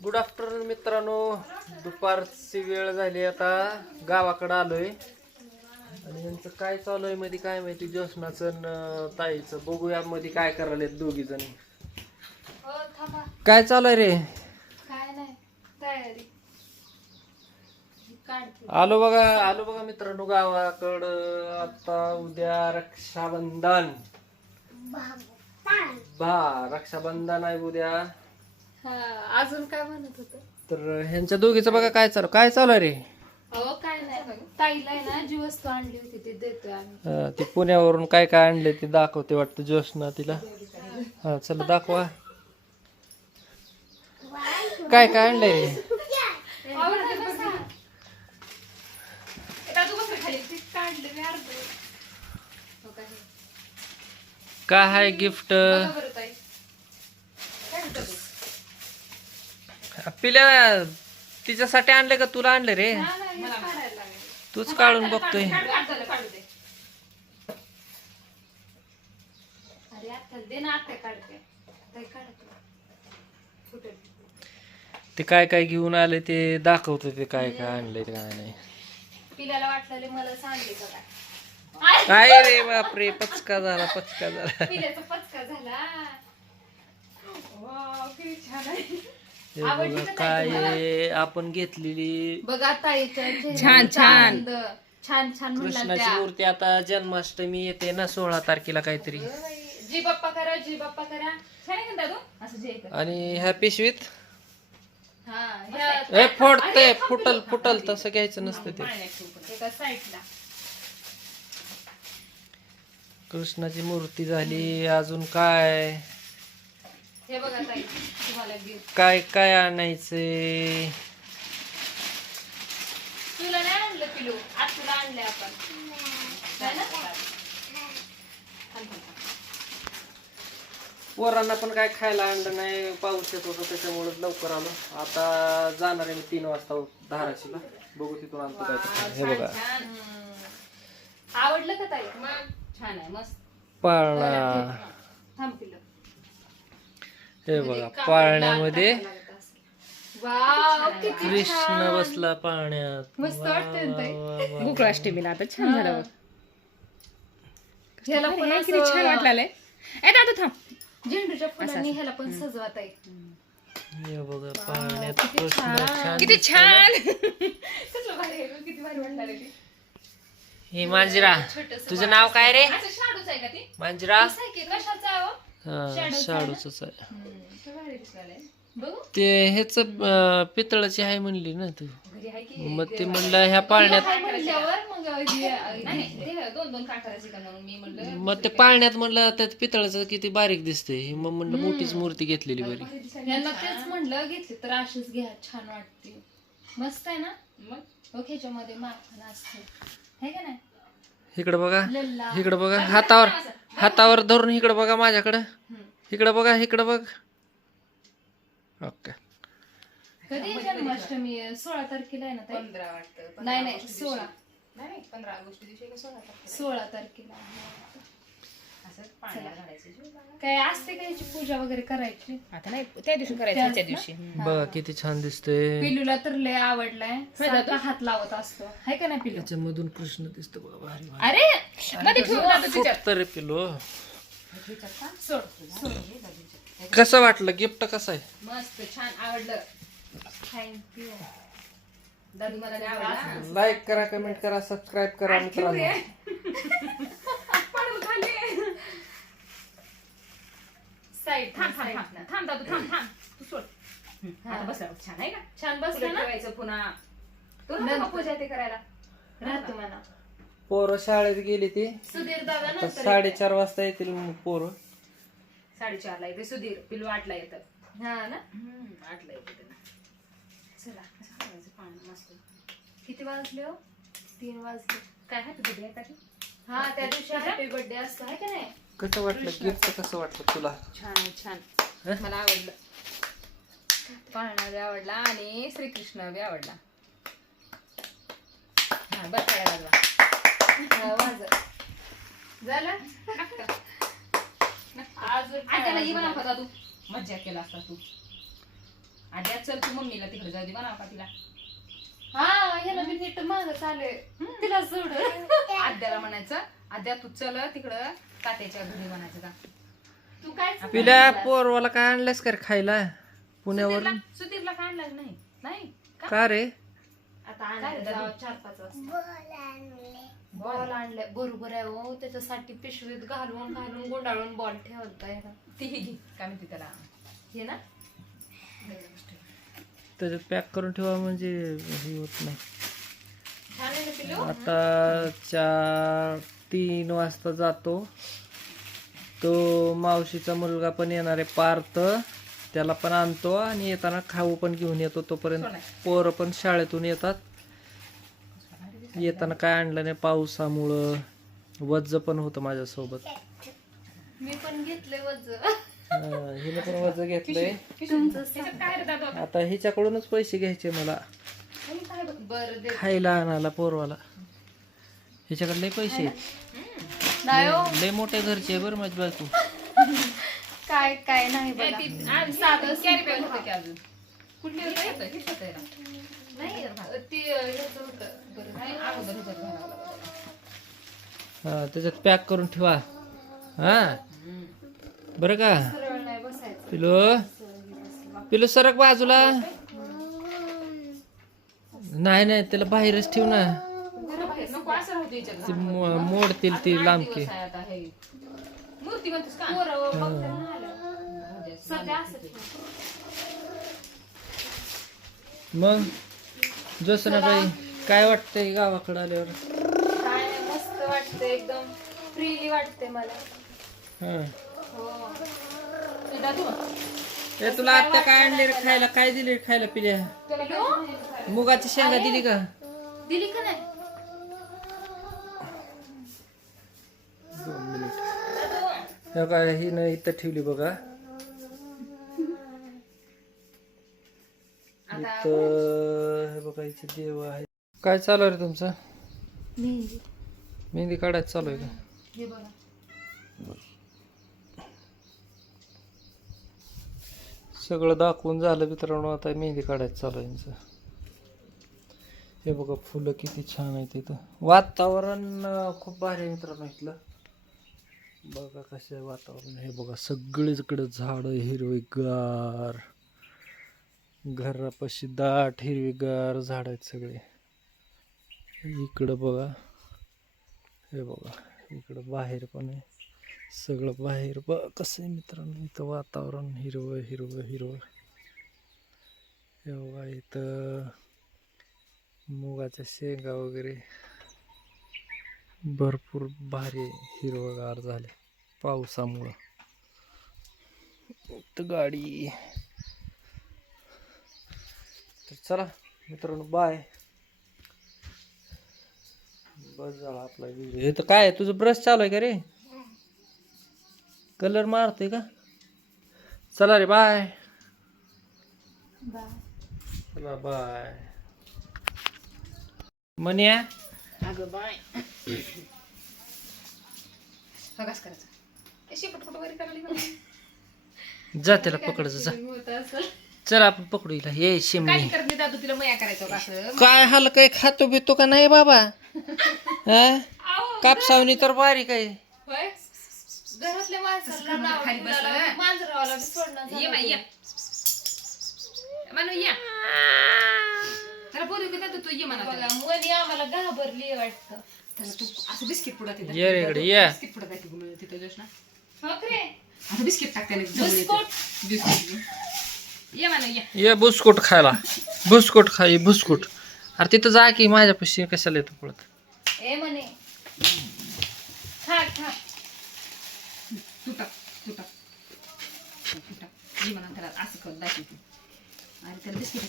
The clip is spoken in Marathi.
गुड आफ्टरनून मित्रांनो, दुपारची वेळ झाली. आता गावाकडे आलोय आणि यांचं काय चालू आहे मध्ये काय माहिती. ज्योत्स्नाचं ताईचं बघूया मध्ये काय करायला दोघी जण. काय चालू आहे रे? काय नाही, तयारी. आलो बघा मित्रांनो गावाकडं. आता उद्या रक्षाबंधन. रक्षाबंधन आहे उद्या. अजून काय म्हणत होत? तर ह्यांच्या दोघीचं बघा काय चालू आहे रे. अहो काय नाही, ताईला आहे ना जी वस्तू आणली होती ती देतोय आम्ही. ते पुण्यावरून काय काय आणले ते दाखवते वाटतं ज्योत्स्ना तिला. हा चला दाखवा काय काय आणलंय रे. काय आहे गिफ्ट? पिल्या तिच्यासाठी आणले का तुला आणले रे? तूच काढून बघतोय. ते काय काय घेऊन आले ते दाखवतो. ते काय काय आणले ते काय नाही. पिल्याला वाटलं मला सांगले का काय रे बापरे, पचका झाला. पिल्याचा पचका झाला. किती छान आहे. हे बघा काय आपण घेतलेली बघा ताईच्या छान छान छान छान कृष्णाची मूर्ती. आता जन्माष्टमी येते ना 16 तारखेला काहीतरी. जी बाप्पा करा, जी बाप्पा करा. छान आहे का दादू? असं जे आणि ह्या पिशवीत हा फोडते फुटल तसं घ्यायचं नसतं ते. एका साईडला कृष्णाची मूर्ती झाली. अजून काय हे बघा ताई तुम्हाला गिफ्ट. काय काय आणायचंय? तुला नाही आणलं पिलू, आज तुला आणले आपण. है ना? पोरांना पण काय खायला आणलं नाही. पाऊस येत होता त्याच्यामुळे लवकर आलो. आता जाणार आहे मी 3 वाजता धाराशीला. बघू तिथून आणतो काय. हे बघा आवडलं का ताई? छान आहे, मस्त. पाळणा. थांब पिलू. हे बघा पाळण्यामध्ये वाव किती कृष्ण बसला पाळण्यात. मस्त वाटतंय ना ताई. गोकुळाष्टमीला आता छान झालं बघ. ह्याला पण किती छान वाटलं. ए दादू थांब. झेंडूच्या फुलांनी ह्याला पण सजवत आहे. हे बघा पाळण्यात कृष्ण छान. किती छान. कसलं भारी आहे, किती भारी वाटलं रे ते. हे मांजरा, तुझं नाव काय रे? असं शाडूच आहे का ती? मांजरा. असं आहे की कशाचं आहे हो? शाडूच आहे. ते भारी दिसलं. बघू ते ह्याच पितळाची आहे म्हणली ना तू. घरी आहे की. मग ते म्हणलं ह्या पाळण्यात. म्हणल्यावर मग ते 2-2 काठाराची का म्हणून मी म्हणलं. मग ते पाळण्यात म्हणलं त्यात पितळाचं किती बारीक दिसते. मग म्हणलं मोठीच मूर्ती घेतलेली बरी. यांना तेच म्हणलं घेतली तर अशीच घ्या, छान वाटते. मस्त आहे ना. मग ओके, ह्याच्यामध्ये माखन असते है का नाही. इकडं बघा, लल्ला. इकडं बघा. हातावर धरून इकडं बघा माझ्याकडं. इकडं बघा, इकडं बघ. ओके. कधी जन्माष्टमी आहे? 16 तारखेला आहे ना ताई? 15 वाटतं. नाही 16. नाही 15 ऑगस्ट दिवशी 16 तारखेला. 16 तारखेला असं पाण्याला घालायचं. काय असते का याची पूजा वगैरे करायची? आता नाही त्या दिवशी करायचं, त्या दिवशी. बघा किती छान दिसतंय. पिलूला तर लय आवडलाय. सारखा हात लावत असतो है का नाही पिलू? त्याच्यामधून कृष्ण दिसतो बघा भारी. अरे मध्ये ठेवून जातो तिच्यात. तर पिलो. सोड. कसं वाटलं गिफ्ट? कसं आहे? मस्त, छान आवडलं. थँक्यू दादू, मला लय आवडलं. लाईक करा, कमेंट करा, सबस्क्राईब करा मित्रांनो. साईड थांब दादू थांब. तू सोड. आता बसला छान आहे का? छान बसलं ना. ठेवायचं पुन्हा. तू नको पूजा ते करायला. राहतो मला. पोरं शाळेत गेली ती. सुधीर दादा आता नंतर 4:30 वाजता येतील मग पोरं. 4:30 ला येते सुधीर. पिलू 8 ला येतं. हा ना. 8 ला येते त्यांना. चला, पाणी मस्त. किती वाजले हो? 3 वाजले. काय आहे तुझं आहे का ते? हा, त्या दिवशी हॅपी बर्थडे असतो है का नाही. कसं वाटलं गिफ्ट? कसं वाटलं तुला? छान आहे, छान. मला आवडलं. पाळणा बी आवडला आणि श्रीकृष्ण बी आवडला. हा बस काय लागला. झालं. आज त्याला येऊ नका दादू. मज्जा केला असता तू. आद्या चल तू मम्मीला तिकडे जाऊ दे म्हणा का तिला. हा ह्याला मी नीट मागं चालू तिला सोड. आद्याला म्हणायचं आद्या तू चल तिकडं तात्याच्या घरी म्हणायचं का. तू काय पिल्या पोरवाला काय आणलंस का रे खायला पुण्यावरून? सुधीरला काय आणलं नाही नाही का रे? आता आणायला 4-5 वाजता बॉल आणलाय. बरोबर आहे हो, त्याच्यासाठी पिशवीत घालून गुंडाळून बॉल ठेवताय. ती घे काय म्हणते त्याला हे ना त्याच्यात पॅक करून ठेवा म्हणजे हे होत नाही. छान आहे ना पिल्लू. आता 3 वाजता जातो. तो मावशीचा मुलगा पण येणार आहे पार्थ, त्याला पण आणतो आणि येताना खाऊ पण घेऊन येतो. तोपर्यंत पोरं पण शाळेतून येतात. येताना काय आणलं नाही पावसामुळं. वज्ज पण होतं माझ्यासोबत. मी पण घेतलंय वज. हिने पण वज्ज घेतलंय. काय रे दादा आता हिच्याकडूनच पैसे घ्यायचे मला बरं दे. खायला आणायला पोरवाला. हिच्याकडे लय पैसे आहेत. नाही हो, लय मोठ्या घरचे आहे बरं माझी बायको. काय काय नाही बघा. साधं कॅरी simple बॅग होतं की अजून कुठली होतं हेच होतं ना नाही ते ह्याचं होतं. बरं नाही अगोदर होतं घराला. हा त्याच्यात पॅक करून ठेवा. हा बरं का सरळ नाही बसायचं. पिलू सरक बाजूला. नाही त्याला बाहेरच ठेव ना. घराबाहेर नको असं होतं याच्यात. ती मोडतील ती लांबकी. आता हे मूर्ती म्हणतेस का पोरं बघताना नाही आलं. सध्या असं ठेव. मग जोसनाबाई काय वाटतंय गावाकडे आल्यावर? काय नाही, मस्त वाटतं एकदम फ्रीली वाटते मला. हा हो दादू ए तुला आत्या काय आणले रे खायला? काय दिले रे खायला पिल्या? तुला काय माहिती? मुगाची शेंगा दिली का? दिली का नाही? 2 मिनिट. हे काय ही न इथं ठेवली बघा. इथं हे बघा इथे देव आहे. काय चालू आहे रे तुमचं? मेहंदी. मेहंदी काढायचं चालू आहे का? हे बघा. सगळं दाखवून झालं मित्रांनो. आता मेहंदी काढायचं चालू आहे यांचं. हे बघा फुलं किती छान आहेत इथं. वातावरण खूप भारी आहे मित्रांनो इथलं. बघा कसं आहे वातावरण. हे बघा सगळीकडे झाडं हिरवीगार. घरापाशी दाट हिरवीगार झाड आहेत सगळे. इकडं बघा. हे बघा इकडं बाहेर पण आहे. सगळं बाहेर बघा कसं आहे मित्रांनो इथं वातावरण हिरवं हिरवं हिरवं. हे बघा इथं मुगाच्या शेंगा वगैरे भरपूर भारी हिरवगार झाले पावसामुळं. इथं गाडी. तर चला मित्रांनो बाय. बस झाला आपला व्हिडिओ. हे तर काय तुझं ब्रश चालू आहे का रे? कलर मारतोय का? चला रे बाय. चला बाय. मन्या अगं बाय कसं करायचं शेपट फोटो वगैरे करायला जा त्याला पकडायचं जा. होतं असं. चल आपण पकडू हिला. ये शिमणी काय करत नाही दादू तिला मया करायचं का असं काय हाल काय खातो बितो का नाही बाबा? हा कापसावणी तर बारीक आहे. होय घरातल्या माणसाला नाव खाली बसलं. ठेवलं, मांजरावाला बी सोडणं ये झालं. बाई या म्हणू या त्याला बोलू का दादू तू ये म्हणा बघा मनी आम्हाला घाबरली वाटतं. त्याला तू असं बिस्किट पुडा तिथं ये रे इकडे ये. बिस्किट पुडा काय तिथं जोशना हो का रे? आता बिस्किट टाक त्याने बिस्कुट. बिस्किट ये म्हणा या ये बुस्कुट खायला. बुस्कुट खाई बुस्कुट. अरे तिथं जा की माझ्यापाशी कशाला येतो पळत. ए म्हणे खा खा. तुटा तुटा तुटा ये म्हणा त्याला असं कर दाखवते आणि त्याला बिस्किट